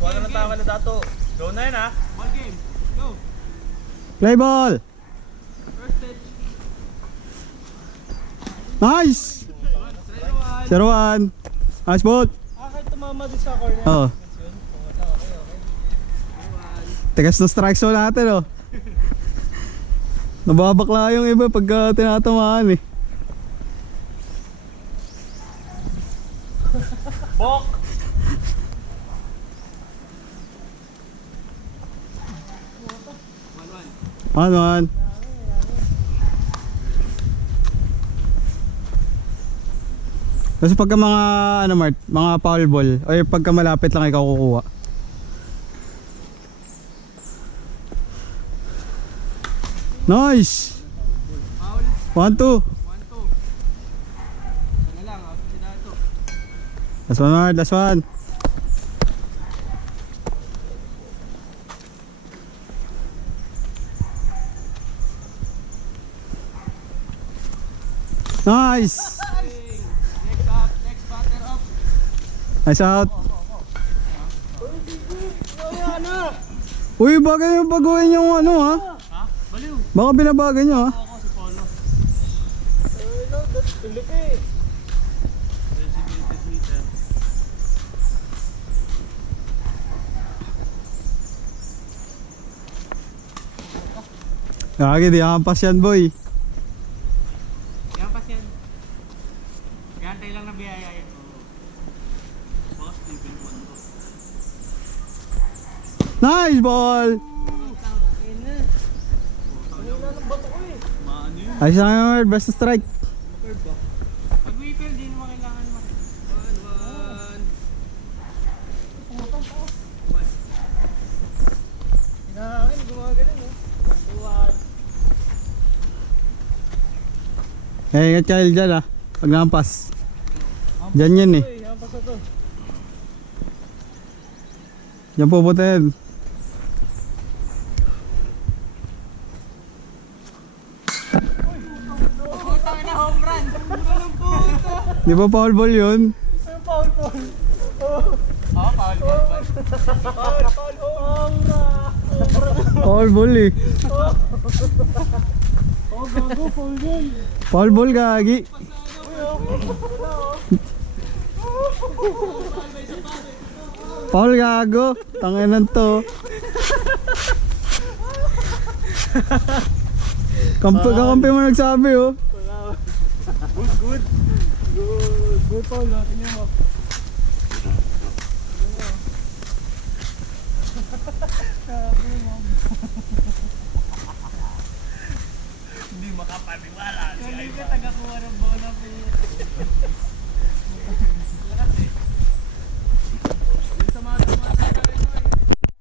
Huwag ka ng tama na dato. Go na yun ha. Ball game. Go. Play ball. First pitch. Nice. 0-1. Nice ball. Kahit tumama din sa corner. Oo. Okay. Tigas na strike zone natin oh. Nababakla yung iba pagka tinatamaan eh. Bok! Ano? Kasi pagka mga ano Mart, mga foul ball o pagka malapit lang ikaw kukuha. Nice. Foul. 1-2. 1-2. Sana lang. Out si Dato. Last one Mart, last one. Nice. Next up. Next batter up. Nice out. Uy, bagay yung baguhin yung ano ha. Ha? Baliw. Baka binabagay nyo ha. Ako si Polo. Tulip Designated hitter. Lagi di hampas yan boy. Yan pas yan. Gantay lang na biyaya yan. Boss, Steven Wando. Nice ball. Maano yun? Ayos na kayo, best strike. Pag whipple, di naman kailangan mo. 1-1. Hinahangin, gumagaling oh. 1-1. Eh, ingat kayo dyan ah. Pag nampas. Dyan yan eh. Uy, hampas na to. Dyan puputin. Putang ina, home run. Walang puta. Di ba foul ball yun? Ay, foul. Oo, foul ball. Foul ball eh. Oh, gago, foul yun. Foul ball gagi. Foul gago. Tanginan to. Kakampi mo nagsabi oh. Good. Good foul, ha? Tingnan mo. Hindi makapaniwala. Galing ka, taga-kuha ng bola po.